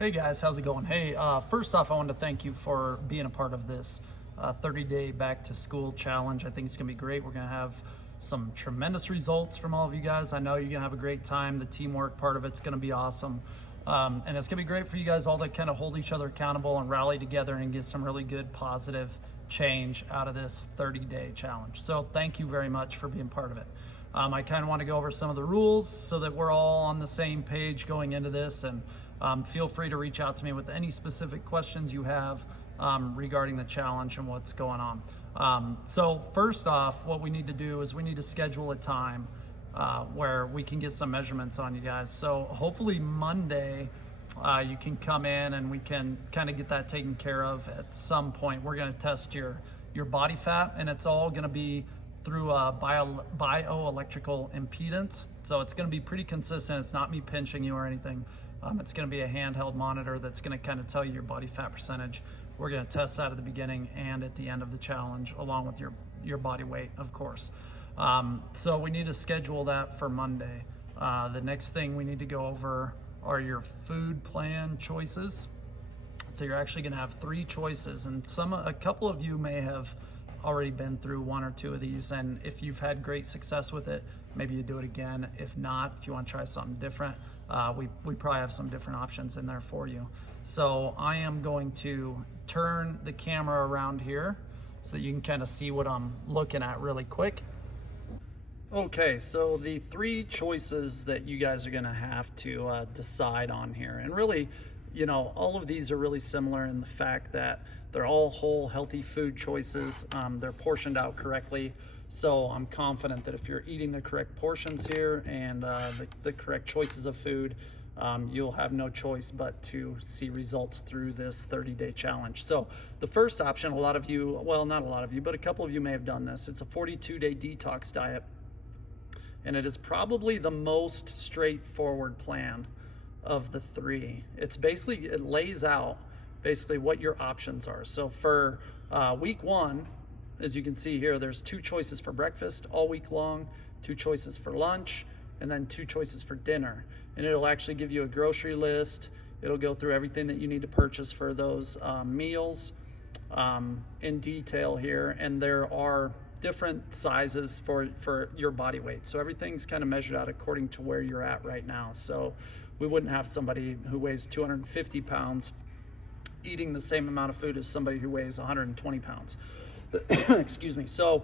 Hey guys, how's it going? Hey, first off, I wanted to thank you for being a part of this 30-day back to school challenge. I think it's gonna be great. We're gonna have some tremendous results from all of you guys. I know you're gonna have a great time. The teamwork part of it's gonna be awesome. And it's gonna be great for you guys all to kind of hold each other accountable and rally together and get some really good positive change out of this 30-day challenge. So thank you very much for being part of it. I kind of want to go over some of the rules so that we're all on the same page going into this, and feel free to reach out to me with any specific questions you have regarding the challenge and what's going on. So first off, what we need to do is we need to schedule a time where we can get some measurements on you guys. So hopefully Monday you can come in and we can kind of get that taken care of at some point. We're going to test your body fat, and it's all going to be through bioelectrical impedance. So it's going to be pretty consistent. It's not me pinching you or anything. It's going to be a handheld monitor that's going to kind of tell you your body fat percentage. We're going to test that at the beginning and at the end of the challenge, along with your body weight, of course. So we need to schedule that for Monday. The next thing we need to go over are your food plan choices. So you're actually going to have 3 choices, and a couple of you may have already been through 1 or 2 of these, and if you've had great success with it, maybe you do it again. If not, if you want to try something different, we probably have some different options in there for you. So I am going to turn the camera around here so you can kind of see what I'm looking at really quick. Okay, so the 3 choices that you guys are going to have to decide on here, and really, you know, all of these are really similar in the fact that they're all whole, healthy food choices. They're portioned out correctly. So I'm confident that if you're eating the correct portions here and the correct choices of food, you'll have no choice but to see results through this 30-day challenge. So the first option, a lot of you, well, not a lot of you, but a couple of you may have done this. It's a 42-day detox diet. And it is probably the most straightforward plan of the 3. It's basically, it lays out basically what your options are. So for week 1, as you can see here, there's 2 choices for breakfast all week long, 2 choices for lunch, and then 2 choices for dinner. And it'll actually give you a grocery list. It'll go through everything that you need to purchase for those meals in detail here. And there are different sizes for your body weight. So everything's kind of measured out according to where you're at right now. So we wouldn't have somebody who weighs 250 pounds eating the same amount of food as somebody who weighs 120 pounds. Excuse me. So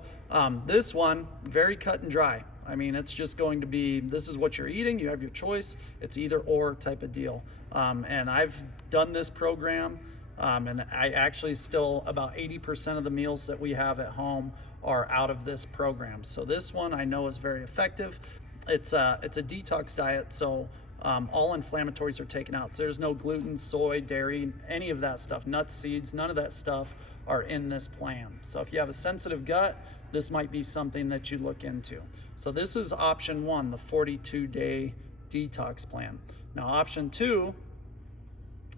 this one, very cut and dry. I mean, it's just going to be, this is what you're eating. You have your choice. It's either or type of deal. And I've done this program, and I actually still, about 80% of the meals that we have at home are out of this program. So this one I know is very effective. It's a detox diet, so all inflammatories are taken out. So there's no gluten, soy, dairy, any of that stuff, nuts, seeds, none of that stuff are in this plan. So if you have a sensitive gut, this might be something that you look into. So this is option 1, the 42-day detox plan. Now option 2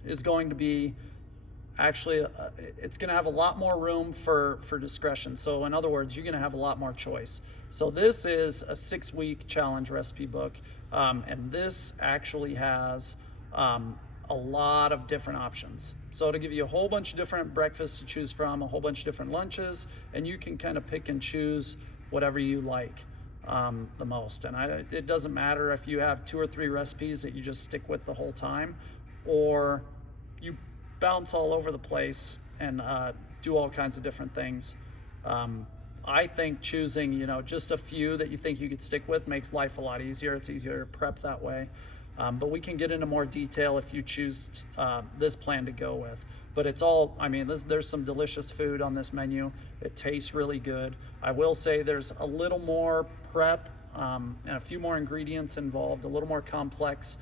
is going to be actually, it's going to have a lot more room for discretion. So in other words, you're going to have a lot more choice. So this is a 6-week challenge recipe book, and this actually has a lot of different options. So it'll give you a whole bunch of different breakfasts to choose from, a whole bunch of different lunches, and you can kind of pick and choose whatever you like the most. And it doesn't matter if you have 2 or 3 recipes that you just stick with the whole time, or you bounce all over the place and do all kinds of different things. I think choosing, you know, just a few that you think you could stick with makes life a lot easier. It's easier to prep that way. But we can get into more detail if you choose this plan to go with. But it's all, I mean, there's some delicious food on this menu. It tastes really good. I will say there's a little more prep and a few more ingredients involved, a little more complex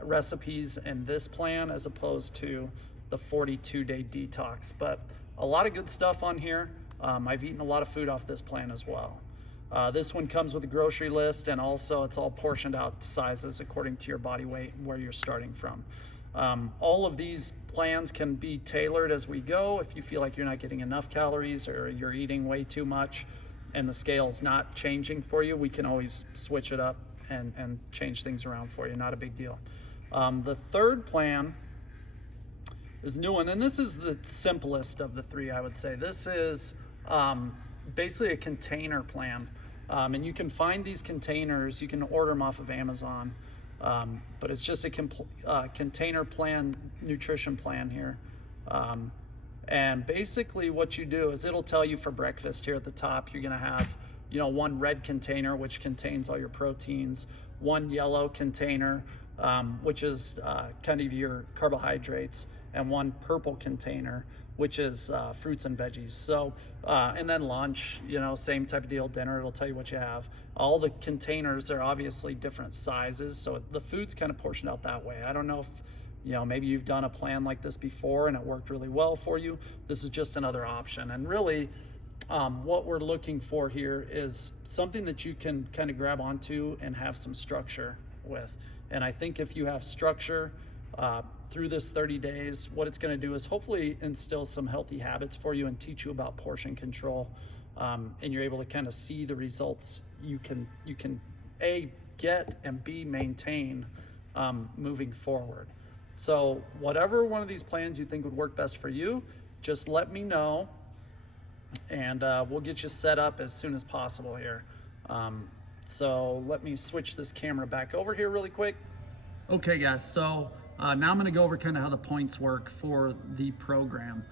recipes in this plan as opposed to the 42-day detox. But a lot of good stuff on here. I've eaten a lot of food off this plan as well. This one comes with a grocery list, and also it's all portioned out sizes according to your body weight and where you're starting from. All of these plans can be tailored as we go. If you feel like you're not getting enough calories or you're eating way too much and the scale's not changing for you, we can always switch it up and change things around for you. Not a big deal. The third plan is a new one, and this is the simplest of the three, I would say. This is basically a container plan, and you can find these containers, you can order them off of Amazon, but it's just a container plan, nutrition plan here. And basically what you do is it'll tell you for breakfast here at the top, you're gonna have, one red container, which contains all your proteins, one yellow container, which is kind of your carbohydrates, and one purple container, which is fruits and veggies. So, and then lunch, same type of deal, dinner, it'll tell you what you have. All the containers are obviously different sizes, so the food's kind of portioned out that way. I don't know if, maybe you've done a plan like this before and it worked really well for you. This is just another option. And really, what we're looking for here is something that you can kind of grab onto and have some structure with. And I think if you have structure through this 30 days, what it's going to do is hopefully instill some healthy habits for you and teach you about portion control. And you're able to kind of see the results you can A, get, and B, maintain moving forward. So whatever one of these plans you think would work best for you, just let me know, and we'll get you set up as soon as possible here. So let me switch this camera back over here really quick. Okay guys, so now I'm going to go over kind of how the points work for the program.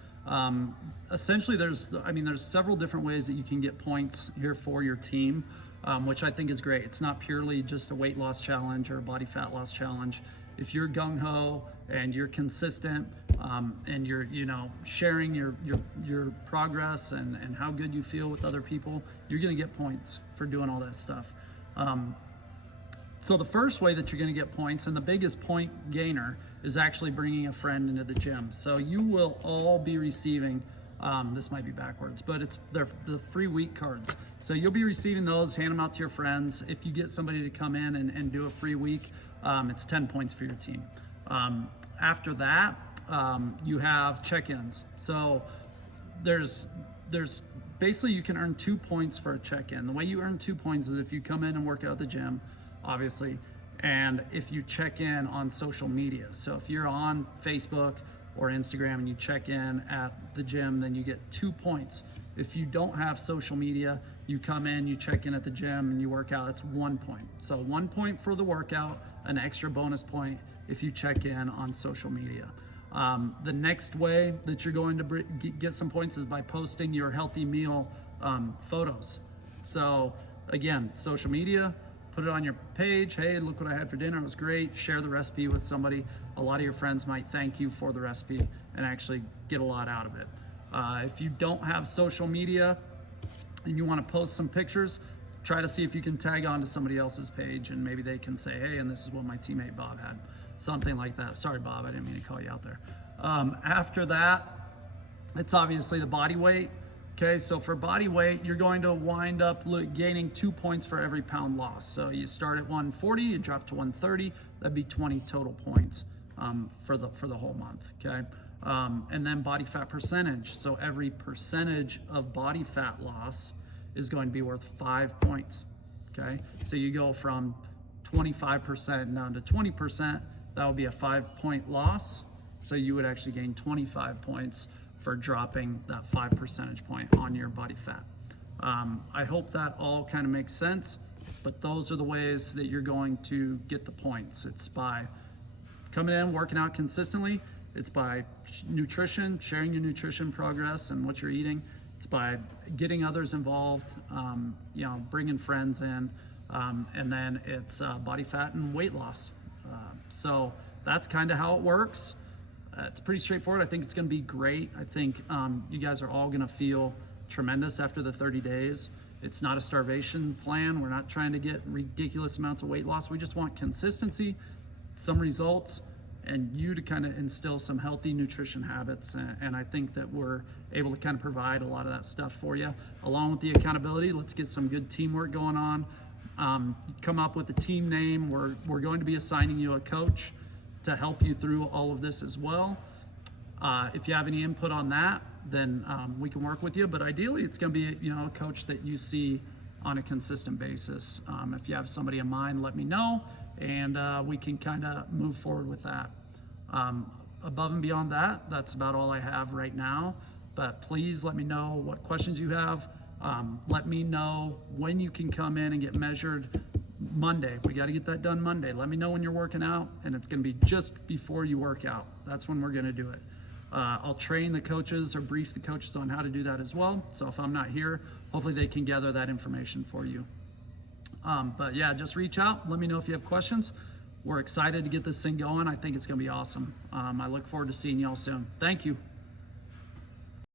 Essentially there's several different ways that you can get points here for your team, which I think is great. It's not purely just a weight loss challenge or a body fat loss challenge. If you're gung-ho and you're consistent, and you're sharing your progress and how good you feel with other people, you're going to get points for doing all that stuff. So the first way that you're going to get points, and the biggest point gainer, is actually bringing a friend into the gym. So you will all be receiving, this might be backwards, but they're the free week cards. So you'll be receiving those, hand them out to your friends. If you get somebody to come in and do a free week, it's 10 points for your team. After that, you have check-ins. So there's basically you can earn 2 points for a check-in. The way you earn 2 points is if you come in and work out at the gym, obviously, and if you check in on social media. So if you're on Facebook or Instagram and you check in at the gym, then you get 2 points. If you don't have social media, you come in, you check in at the gym, and you work out, it's 1 point. So 1 point for the workout, an extra bonus point if you check in on social media. The next way that you're going to get some points is by posting your healthy meal photos. So again, social media, put it on your page. Hey, look what I had for dinner, it was great. Share the recipe with somebody. A lot of your friends might thank you for the recipe and actually get a lot out of it. If you don't have social media and you want to post some pictures, try to see if you can tag onto somebody else's page and maybe they can say, hey, and this is what my teammate Bob had. Something like that. Sorry, Bob, I didn't mean to call you out there. After that, it's obviously the body weight. Okay, so for body weight, you're going to wind up gaining 2 points for every pound lost. So you start at 140, you drop to 130, that'd be 20 total points for the whole month, okay? And then body fat percentage. So every percentage of body fat loss is going to be worth 5 points, okay? So you go from 25% down to 20%, that would be a 5-point loss. So you would actually gain 25 points for dropping that 5 percentage point on your body fat. I hope that all kind of makes sense, but those are the ways that you're going to get the points. It's by coming in, working out consistently. It's by nutrition, sharing your nutrition progress and what you're eating. It's by getting others involved, bringing friends in, and then it's body fat and weight loss. So that's kind of how it works. It's pretty straightforward. I think it's going to be great. I think you guys are all going to feel tremendous after the 30 days. It's not a starvation plan. We're not trying to get ridiculous amounts of weight loss. We just want consistency, some results, and you to kind of instill some healthy nutrition habits. And I think that we're able to kind of provide a lot of that stuff for you. Along with the accountability, let's get some good teamwork going on. Come up with a team name. We're going to be assigning you a coach to help you through all of this as well. If you have any input on that, then we can work with you. But ideally, it's going to be a coach that you see on a consistent basis. If you have somebody in mind, let me know, and we can kind of move forward with that. Above and beyond that, that's about all I have right now. But please let me know what questions you have. Let me know when you can come in and get measured. Monday, we got to get that done Monday. Let me know when you're working out, and it's going to be just before you work out. That's when we're going to do it. I'll train the coaches or brief the coaches on how to do that as well. So if I'm not here, hopefully they can gather that information for you. But yeah, just reach out. Let me know if you have questions. We're excited to get this thing going. I think it's going to be awesome. I look forward to seeing y'all soon. Thank you.